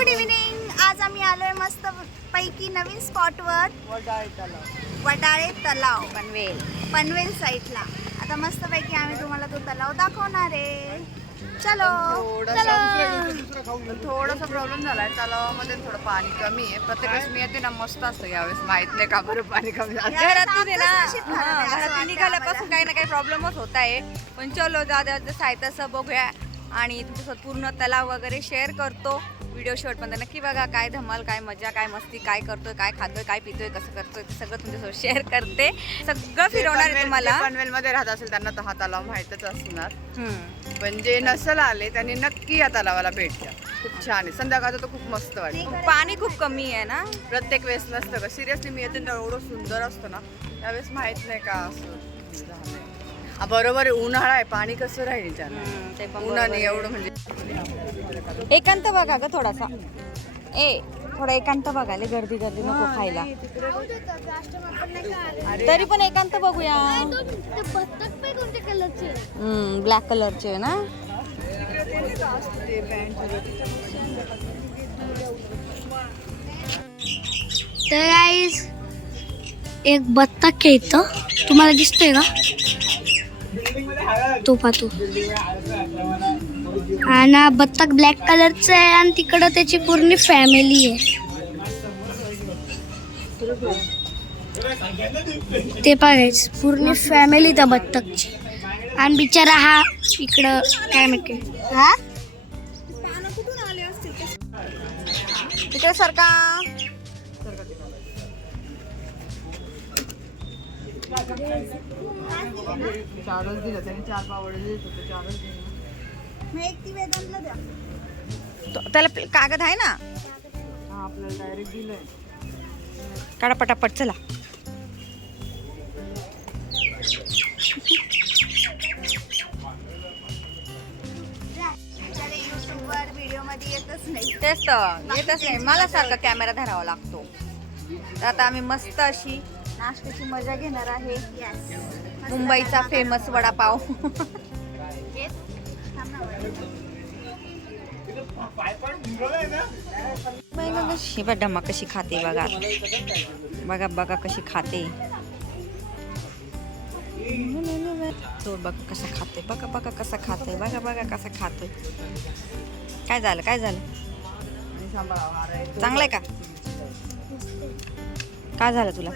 Good evening आज आम्ही आलोय मस्त पैकी नवीन स्पॉटवर वडाळे तलाव. पनवेल. पनवेल साईडला आता मस्त पैकी आम्ही तुम्हाला तो तलाव दाखवणार आहे. चलो. चलो. थोडासा प्रॉब्लेम झालाय. तलावामध्ये थोडं पाणी कमी आहे. प्रत्येक वेळेस मी येते ना मस्त असतं यावेळेस. माहीत नाही का बरं पाणी कमी झालं. घरातून आहे ना? आहे, हा, घरातून निघाल्यापासून. काही ना काही प्रॉब्लेमच होत आहे. पण चलो दादा जसं आहे तसं बघूया. आणि तुमच्यासोबत पूर्ण तलाव वगैरे शेअर करतो. व्हिडिओ शेवटपर्यंत नक्की बघा काय धमाल काय मजा काय मस्ती काय करतोय काय खातोय काय पितोय कसं करतोय ते सगळं तुमच्यासोबत शेअर करते. सगळं फिरवणार आहे तुम्हाला. पनवेल मध्ये राहत असेल त्यांना तर हा तलाव माहितच असणार. पण जे नसल आले त्यांनी नक्की या तलावाला भेट द्या. खूप छान आहे. संध्याकाळचं तर खूप मस्त वाटतं. पाणी खूप कमी आहे ना? प्रत्येक वेळेस नसतं का सिरियसली मी येते एवढं सुंदर असतं ना. त्यावेळेस माहीत नाही का असं बरोबर आहे. उन्हाळा आहे. पाणी कसं राहील त्याला? हम्म, ते पण बरोबर उन्हाने. एवढं म्हणजे एकांत बघा ग थोडासा. ए थोडा एकांत बघायला गर्दी गर्दी नको खायला. तरी पण एकांत बघूया. ब्लॅक कलरचे ना. तर गाईज एक बत्तक आहे इथं. तुम्हाला दिसतोय का? तो पाहतो आणि बत्तक ब्लॅक कलरचं आहे आणि तिकडं त्याची पूर्ण फॅमिली आहे. ते बघायचं पूर्ण फॅमिली त्या बत्तकची आणि बिचारा हा इकडं काय म्हणते? हा? तिकडे सरका. चारच दिलं त्याने चार पावडे दिले चारच दिले. ती त्याला प्ल- कागद आहे ना? हा आपल्याला डायरेक्ट दिलंय. काढा पटापट चला. बिचारे युट्यूबवर व्हिडिओमध्ये येतच नाही. तेच तर येतच नाही. मला सारखा कॅमेरा धरावा लागतो. तर आता आम्ही मस्त अशी नाश्त्याची मजा घेणार आहे. मुंबईचा फेमस वडापाव. कशी बघ डम्मा कशी खाते बघा. बघा बघा कशी खाते. तो बघा कसा खाते बघा बघा कसा खाते बघा बघा कसा खातोय. काय झालं काय झालं? चांगलंय का? काय झालं तुला?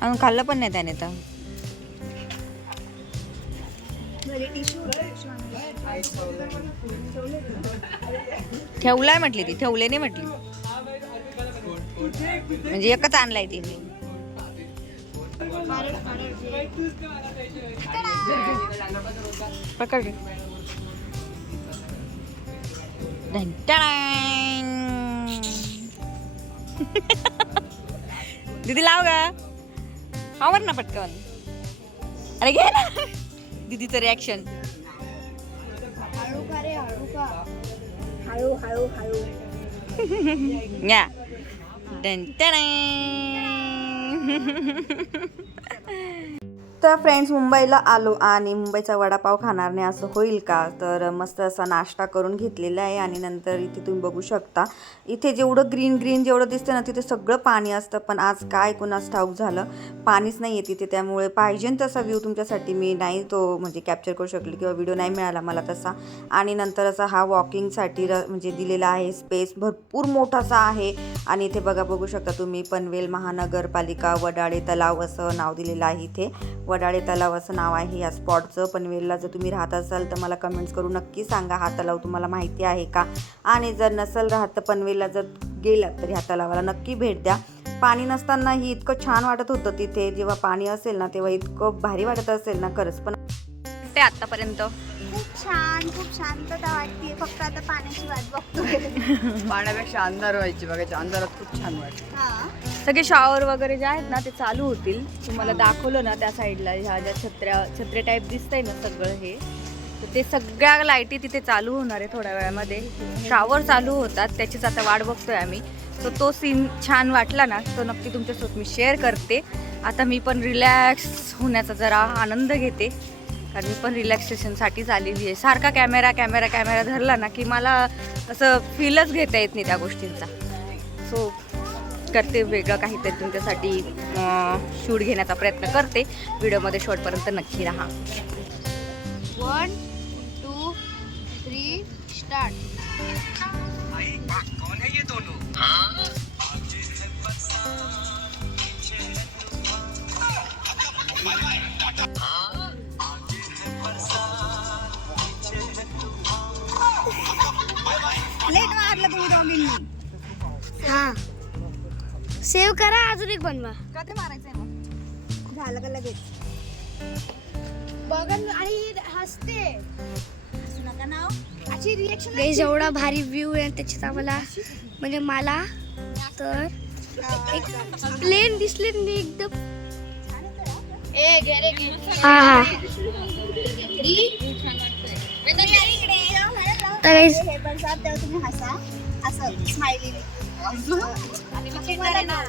अजून खाल्लं पण नाही त्याने तर. घरी टिश्यू ठेवलाय म्हटली ती ठेवले नाही म्हटली. म्हणजे एकच आणलाय तिने पकड दीदी लाव ग. आवर ना पटकन. अरे घे ना. दीदीचं रिॲक्शन हळू का रे हळू का हळू हळू हळू या डन टडांग. तर फ्रेंड्स मुंबईला आलो आणि मुंबईचा वडापाव खाणार नाही असं होईल का? तर मस्त असा नाश्ता करून घेतलेला आहे आणि नंतर इथे तुम्ही बघू शकता. इथे जेवढं ग्रीन ग्रीन जेवढं दिसतं ना तिथे सगळं पाणी असतं पण आज काय कुणास ठाऊक झालं? पाणीच नाही आहे तिथे त्यामुळे पाहिजे तसा व्ह्यू तुमच्यासाठी. मी नाही तो म्हणजे कॅप्चर करू शकले किंवा व्हिडिओ नाही मिळाला मला तसा. आणि नंतर असा हा वॉकिंगसाठी र म्हणजे दिलेला आहे स्पेस भरपूर मोठासा आहे. आणि इथे बघा बघू शकता तुम्ही पनवेल महानगरपालिका वडाळे तलाव असं नाव दिलेलं आहे इथे. वडाळे तलाव असं नाव आहे या स्पॉटचं. पनवेलला जर तुम्ही राहत असाल तर मला कमेंट्स करून नक्की सांगा. हा तलाव तुम्हाला माहिती आहे का? आणि जर नसेल राहत तर पनवेलला जर गेलात तर ह्या तलावाला नक्की भेट द्या. पाणी नसतानाही इतकं छान वाटत होतं तिथे. जेव्हा पाणी असेल ना तेव्हा इतकं भारी वाटत असेल ना खरंच. पण ते आत्तापर्यंत छान खूप शांतता वाटते फक्त आता पाण्याची वाट बघतोय. पाण्यापेक्षा अंधार व्हायची बघायच्या अंधारात खूप छान वाटतं. हा. सगळे शॉवर वगैरे जे आहेत ना ते चालू होतील. तुम्हाला दाखवलं ना त्या साईडला ह्या ज्या छत्र्या छत्रे टाईप दिसतंय ना सगळं हे. तर ते सगळ्या लाईटी तिथे चालू होणार आहे थोड्या वेळामध्ये. शॉवर चालू होतात त्याचीच आता वाट बघतोय आम्ही. तर तो सीन छान वाटला ना तो नक्की तुमच्यासोबत मी शेअर करते. आता मी पण रिलॅक्स होण्याचा जरा आनंद घेते. कारण मी पण रिलॅक्सेशनसाठीच आलेली आहे. सारखा कॅमेरा कॅमेरा कॅमेरा धरला ना की मला असं फीलच घेता येत नाही त्या गोष्टींचा. सो करते वेगळं काहीतरी तुमच्यासाठी शूट घेण्याचा प्रयत्न करते. व्हिडिओमध्ये शॉर्टपर्यंत नक्की राहा. वन टू थ्री स्टार्ट हा. सेव्ह करा अजून एक बनवा. कधी मारायचंय मग? झालं का लगेच? बघा आणि हसते. असू नका नाव अशी रिएक्शन गाईज एवढा भारी व्ह्यू आहे त्याच्यात आम्हाला म्हणजे मला तर एक प्लेन दिसले नाही एकदम. हा हा. तर हे तेव्हा तुम्ही हसा. असं स्माइली परत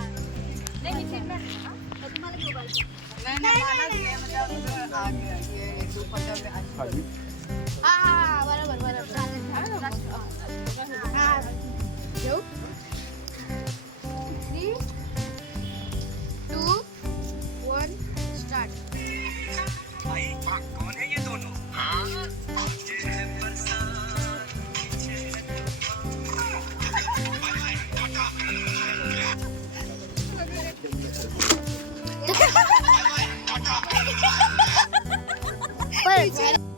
थ्री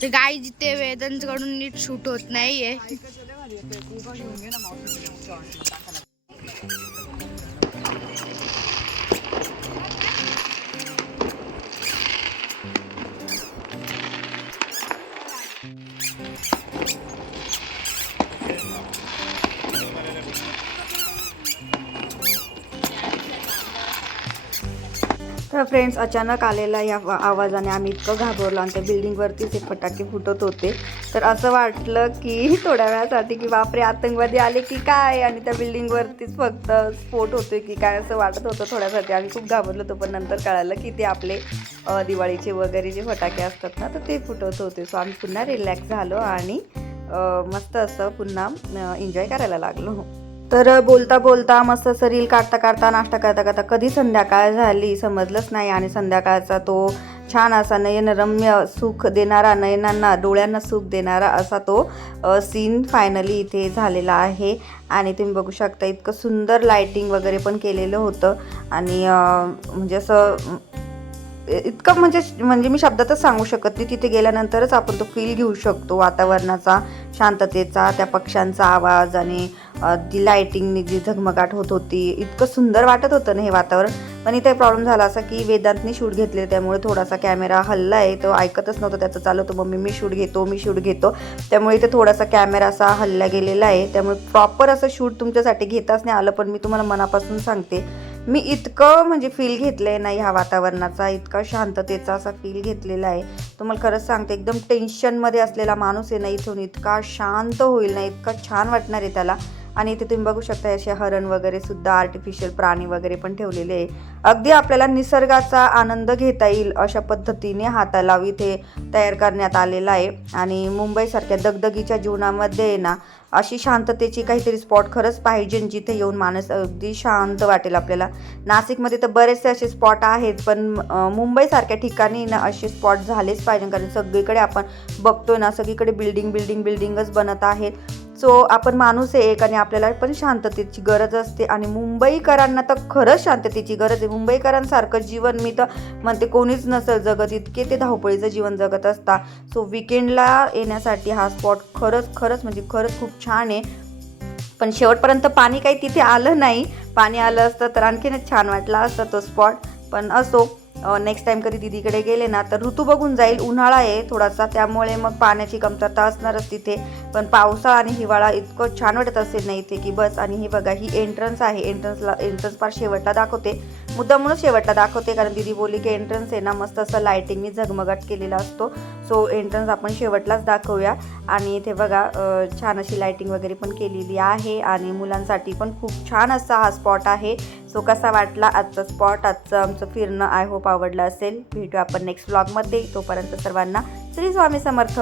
ते गाय जिथे वेदांकडून नीट शूट होत नाहीये. तर फ्रेंड्स अचानक आलेला या आवाजाने आम्ही इतकं घाबरलो आणि त्या बिल्डिंगवरतीच हे फटाके फुटत होते. तर असं वाटलं की थोड्या वेळासाठी की बापरे आतंकवादी आले की काय? आणि त्या बिल्डिंगवरतीच फक्त स्फोट होतोय की काय असं वाटत होतं थोड्यासाठी. आम्ही खूप घाबरलो होतो पण नंतर कळालं की ते आपले दिवाळीचे वगैरे जे फटाके असतात ना तर ते फुटत होते. सो आम्ही पुन्हा रिलॅक्स झालो आणि मस्त असं पुन्हा एन्जॉय करायला लागलो. तर बोलता बोलता मस्त सरील काढता काढता नाश्ता करता करता कधी संध्याकाळ झाली समजलंच नाही आणि संध्याकाळचा तो छान असा नयनरम्य सुख देणारा नयनांना डोळ्यांना सुख देणारा असा तो सीन फायनली इथे झालेला आहे. आणि तुम्ही बघू शकता इतकं सुंदर लाईटिंग वगैरे पण केलेलं होतं. आणि म्हणजे असं इतकं म्हणजे म्हणजे मी शब्दातच सांगू शकत नाही. तिथे गेल्यानंतरच आपण तो फील घेऊ शकतो. वातावरणाचा शांततेचा त्या पक्ष्यांचा आवाज आणि ती लायटिंगने जी झगमगाट होत होती इतकं सुंदर वाटत होतं ना हे वातावरण. पण इथे प्रॉब्लेम झाला असा की वेदांतनी शूट घेतले त्यामुळे थोडासा कॅमेरा हल्ला आहे. तो ऐकतच नव्हतं. त्याचं चालू होतं मम्मी मी शूट घेतो मी शूट घेतो. त्यामुळे इथे थोडासा कॅमेरा असा हल्ला गेलेला आहे. त्यामुळे प्रॉपर असं शूट तुमच्यासाठी घेताच नाही आलं पण मी तुम्हाला मनापासून सांगते. मी इतकं म्हणजे फील घेतलं आहे ना ह्या वातावरणाचा इतका शांततेचा असा फील घेतलेला आहे. तुम्हाला खरंच सांगते एकदम टेन्शनमध्ये असलेला माणूस आहे ना इथून इतका शांत होईल ना इतका छान वाटणार आहे त्याला. आणि इथे तुम्ही बघू शकता असे हरण वगैरे सुद्धा आर्टिफिशियल प्राणी वगैरे पण ठेवलेले आहे. अगदी आपल्याला निसर्गाचा आनंद घेता येईल अशा पद्धतीने हा तलाव इथे तयार करण्यात आलेला आहे. आणि मुंबईसारख्या दगदगीच्या जीवनामध्ये आहे ना अशी शांततेची काहीतरी स्पॉट खरंच पाहिजे जिथे येऊन माणूस अगदी शांत वाटेल आपल्याला. नाशिकमध्ये तर बरेचसे असे स्पॉट आहेत पण मुंबईसारख्या ठिकाणी ना असे स्पॉट झालेच पाहिजे कारण सगळीकडे आपण बघतोय ना सगळीकडे बिल्डिंग बिल्डिंग बिल्डिंगच बनत आहेत. सो आपण माणूस आहे एक आणि आपल्याला पण शांततेची गरज असते. आणि मुंबईकरांना तर खरंच शांततेची गरज आहे. मुंबईकरांसारखं जीवन मी तर म्हणते कोणीच नसेल जगत इतके ते धावपळीचं जीवन जगत असता सो विकेंडला येण्यासाठी हा स्पॉट खरंच खरंच म्हणजे खरंच खूप छान आहे. पण शेवटपर्यंत पाणी काही तिथे आलं नाही. पाणी आलं असतं तर आणखीनच छान वाटला असतं तो स्पॉट पण असो. नेक्स्ट टाइम कधी दिदीकडे गेले ना तर ऋतू बघून जाईल. उन्हाळा आहे थोडासा त्यामुळे मग पाण्याची कमतरता असणारच तिथे. पण पावसाळा आणि हिवाळा इतकं छान वाटत असेल ना इथे की बस. आणि हे बघा ही एंट्रन्स आहे. एंट्रन्सला एंट्रन्स पार शेवटला दाखवते. मुद्दा म्हणून शेवटला दाखवते कारण दिदी बोलली की एंट्रन्स आहे ना मस्त असं लायटिंगनी झगमगाट केलेला असतो. सो एंट्रन्स आपण शेवटलाच दाखवूया. आणि इथे बघा छान अशी लायटिंग वगैरे पण केलेली आहे. आणि मुलांसाठी पण खूप छान असा हा स्पॉट आहे. सो कसा वाटला आजचा स्पॉट आजचं आमचं फिरणं आय होप आवडलं असेल. भेटू आपण नेक्स्ट ब्लॉगमध्ये तोपर्यंत सर्वांना श्री स्वामी समर्थ.